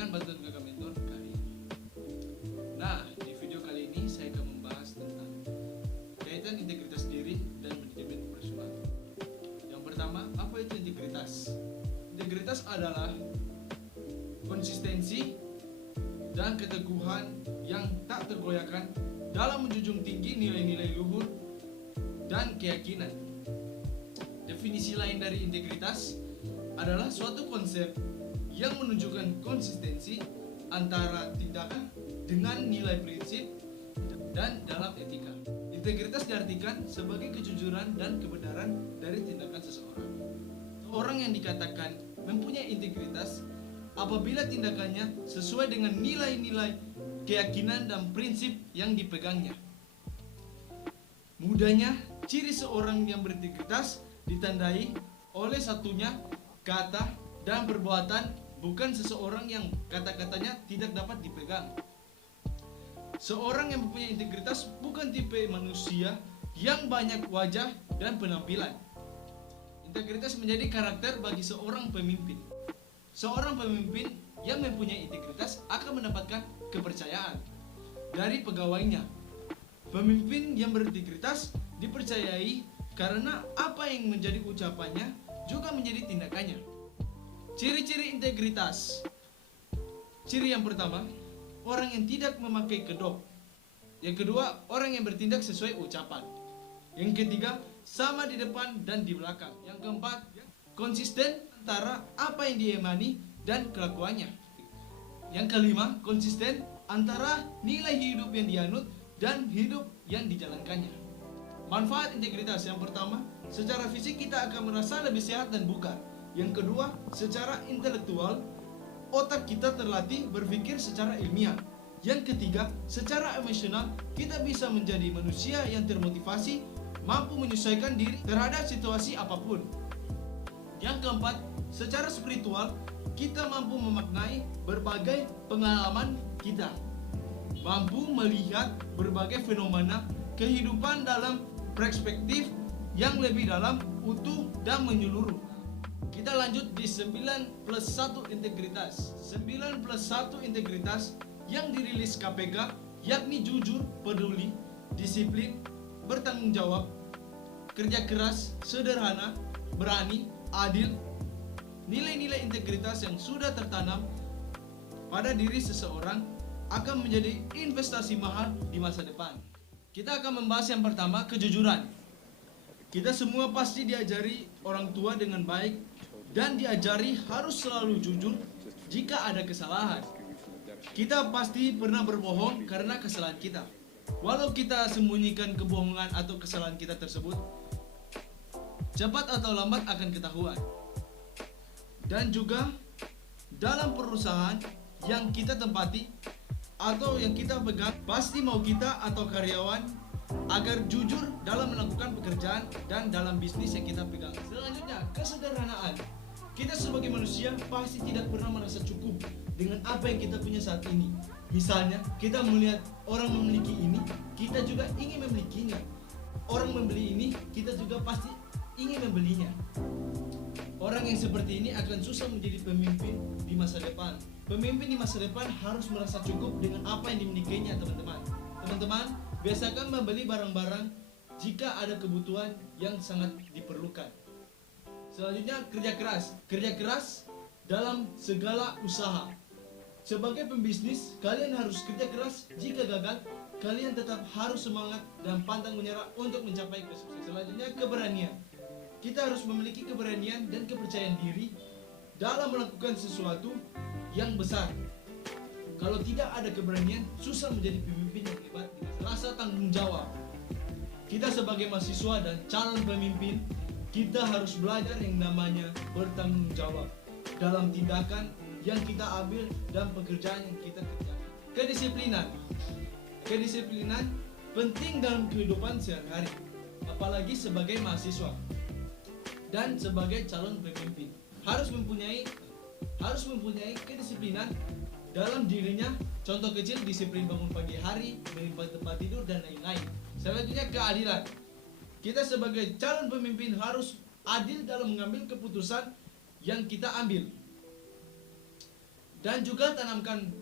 dengan bantuan Kakak Mentor kali ini. Nah, di video kali ini saya akan membahas tentang kaitan integritas diri dan manajemen operasional. Yang pertama, apa itu integritas? Integritas adalah konsistensi dan keteguhan yang tak tergoyahkan dalam menjunjung tinggi nilai-nilai luhur dan keyakinan. Definisi lain dari integritas adalah suatu konsep yang menunjukkan konsistensi antara tindakan dengan nilai prinsip dan dalam etika. Integritas diartikan sebagai kejujuran dan kebenaran dari tindakan seseorang. Orang yang dikatakan mempunyai integritas apabila tindakannya sesuai dengan nilai-nilai keyakinan dan prinsip yang dipegangnya. Mudahnya, ciri seorang yang berintegritas ditandai oleh satunya kata dan perbuatan, bukan seseorang yang kata-katanya tidak dapat dipegang. Seorang yang mempunyai integritas bukan tipe manusia yang banyak wajah dan penampilan. Integritas menjadi karakter bagi seorang pemimpin. Seorang pemimpin yang mempunyai integritas akan mendapatkan kepercayaan dari pegawainya. Pemimpin yang berintegritas dipercayai karena apa yang menjadi ucapannya juga menjadi tindakannya. Ciri-ciri integritas. Ciri yang pertama, orang yang tidak memakai kedok. Yang kedua, orang yang bertindak sesuai ucapan. Yang ketiga, sama di depan dan di belakang. Yang keempat, konsisten antara apa yang diimani dan kelakuannya. Yang kelima, konsisten antara nilai hidup yang dianut dan hidup yang dijalankannya. Manfaat integritas yang pertama, secara fisik kita akan merasa lebih sehat dan bugar. Yang kedua, secara intelektual, otak kita terlatih berpikir secara ilmiah. Yang ketiga, secara emosional, kita bisa menjadi manusia yang termotivasi, mampu menyesuaikan diri terhadap situasi apapun. Yang keempat, secara spiritual, kita mampu memaknai berbagai pengalaman kita, mampu melihat berbagai fenomena kehidupan dalam perspektif yang lebih dalam, utuh, dan menyeluruh. Kita lanjut di 9+1 integritas. 9+1 integritas yang dirilis KPK, yakni jujur, peduli, disiplin, bertanggung jawab, kerja keras, sederhana, berani, adil. Nilai-nilai integritas yang sudah tertanam pada diri seseorang akan menjadi investasi mahal di masa depan. Kita akan membahas yang pertama, kejujuran. Kita semua pasti diajari orang tua dengan baik dan diajari harus selalu jujur jika ada kesalahan. Kita pasti pernah berbohong karena kesalahan kita. Walau kita sembunyikan kebohongan atau kesalahan kita tersebut, cepat atau lambat akan ketahuan. Dan juga dalam perusahaan yang kita tempati atau yang kita pegang, pasti mau kita atau karyawan agar jujur dalam melakukan pekerjaan dan dalam bisnis yang kita pegang. Selanjutnya, kesederhanaan. Kita sebagai manusia pasti tidak pernah merasa cukup dengan apa yang kita punya saat ini. Misalnya, kita melihat orang memiliki ini, kita juga ingin memilikinya. Orang membeli ini, kita juga pasti ingin membelinya. Orang yang seperti ini akan susah menjadi pemimpin di masa depan. Pemimpin di masa depan harus merasa cukup dengan apa yang dimilikinya, teman-teman. Teman-teman, biasakan membeli barang-barang jika ada kebutuhan yang sangat diperlukan. Selanjutnya, kerja keras. Kerja keras dalam segala usaha. Sebagai pembisnis, kalian harus kerja keras. Jika gagal, kalian tetap harus semangat dan pantang menyerah untuk mencapai kesuksesan. Selanjutnya, keberanian. Kita harus memiliki keberanian dan kepercayaan diri dalam melakukan sesuatu yang besar. Kalau tidak ada keberanian, susah menjadi pemimpin yang hebat. Rasa tanggung jawab. Kita sebagai mahasiswa dan calon pemimpin, kita harus belajar yang namanya bertanggung jawab dalam tindakan yang kita ambil dan pekerjaan yang kita kerjakan. Kedisiplinan. Kedisiplinan penting dalam kehidupan sehari-hari, apalagi sebagai mahasiswa dan sebagai calon pemimpin. Harus mempunyai kedisiplinan dalam dirinya. Contoh kecil, disiplin bangun pagi hari, melimpah tempat tidur, dan lain-lain. Selanjutnya, keadilan. Kita sebagai calon pemimpin harus adil dalam mengambil keputusan yang kita ambil. Dan juga tanamkan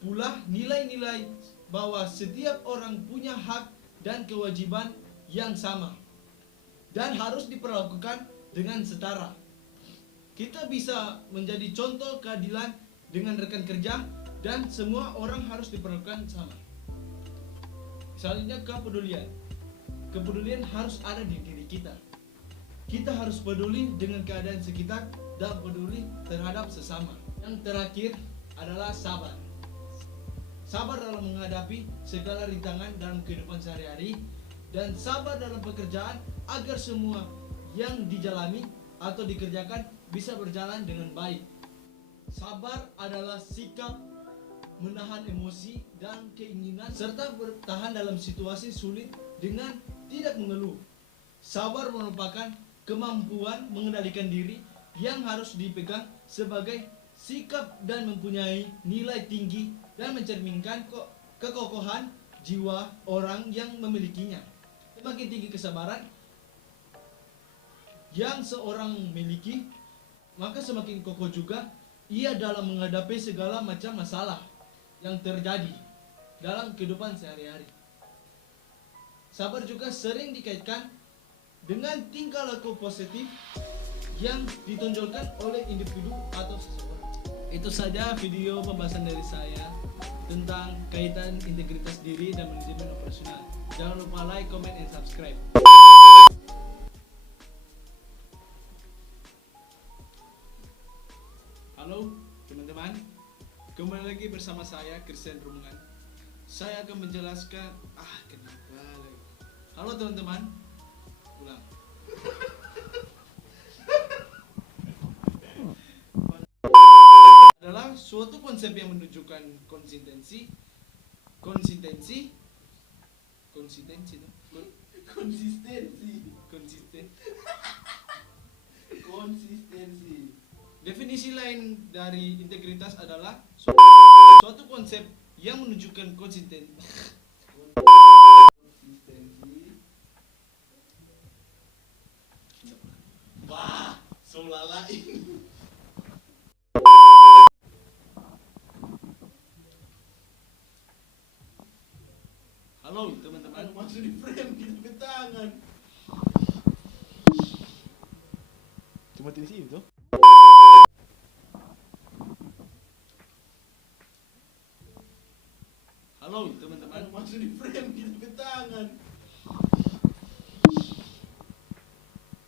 pula nilai-nilai bahwa setiap orang punya hak dan kewajiban yang sama dan harus diperlakukan dengan setara. Kita bisa menjadi contoh keadilan dengan rekan kerja dan semua orang harus diperlakukan sama. Misalnya kepedulian. Kepedulian harus ada di diri kita. Kita harus peduli dengan keadaan sekitar dan peduli terhadap sesama. Yang terakhir adalah sabar. Sabar dalam menghadapi segala rintangan dalam kehidupan sehari-hari dan sabar dalam pekerjaan agar semua yang dijalani atau dikerjakan bisa berjalan dengan baik. Sabar adalah sikap menahan emosi dan keinginan serta bertahan dalam situasi sulit dengan tidak mengeluh. Sabar merupakan kemampuan mengendalikan diri yang harus dipegang sebagai sikap dan mempunyai nilai tinggi dan mencerminkan kekokohan jiwa orang yang memilikinya. Semakin tinggi kesabaran yang seorang miliki, maka semakin kokoh juga ia dalam menghadapi segala macam masalah yang terjadi dalam kehidupan sehari-hari. Sabar juga sering dikaitkan dengan tingkah laku positif yang ditonjolkan oleh individu atau seseorang. Itu saja video pembahasan dari saya tentang kaitan integritas diri dan manajemen operasional. Jangan lupa like, comment, and subscribe. Halo teman-teman, kembali lagi bersama saya Christian Rumungan. Saya akan menjelaskan kenapa lagi. Halo teman-teman, ulang. Adalah suatu konsep yang menunjukkan konsistensi Definisi lain dari integritas adalah suatu konsep yang menunjukkan konsistensi. Wah, solalain. Halo teman-teman. Masuk di frame gitu ke tangan. Cuma di sini tuh. Halo teman-teman. Masuk di frame gitu ke tangan.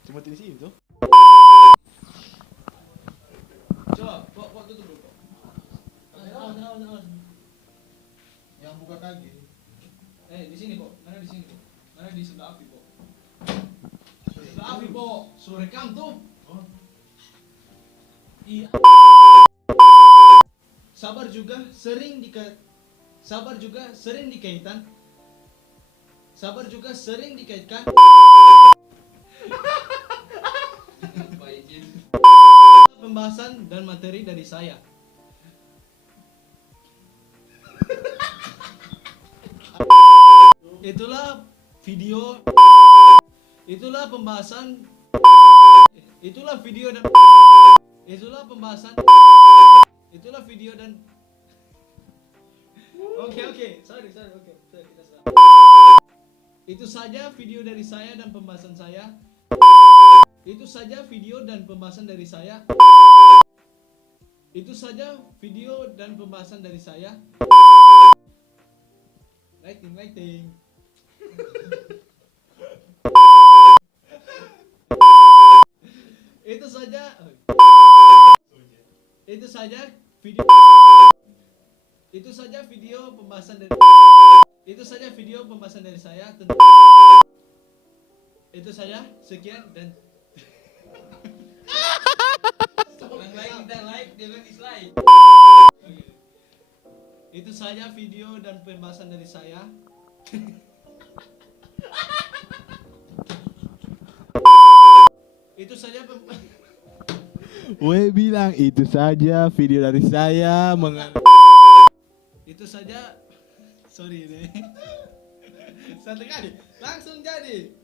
Cuma di sini tuh. Coba, kok tutup dulu kok. Yang buka kaki. Di sini kok. Mana di sini kok? Mana di sebelah api kok? Sebelah api kok. Suruh rekam tuh. Oh. Iya. Sabar juga sering dikaitkan pembahasan dan materi dari saya. Itulah video dan Oke, sorry, oke, kita salah. Itu saja video dari saya dan pembahasan saya. Lighting. Video pembahasan dari saya. Itu saja, sekian dan orang lain minta like, dia bilang dislike. Itu saja video dan pembahasan dari saya. Weh bilang itu saja video dari saya Itu saja. Sorry deh. Satu kali langsung jadi.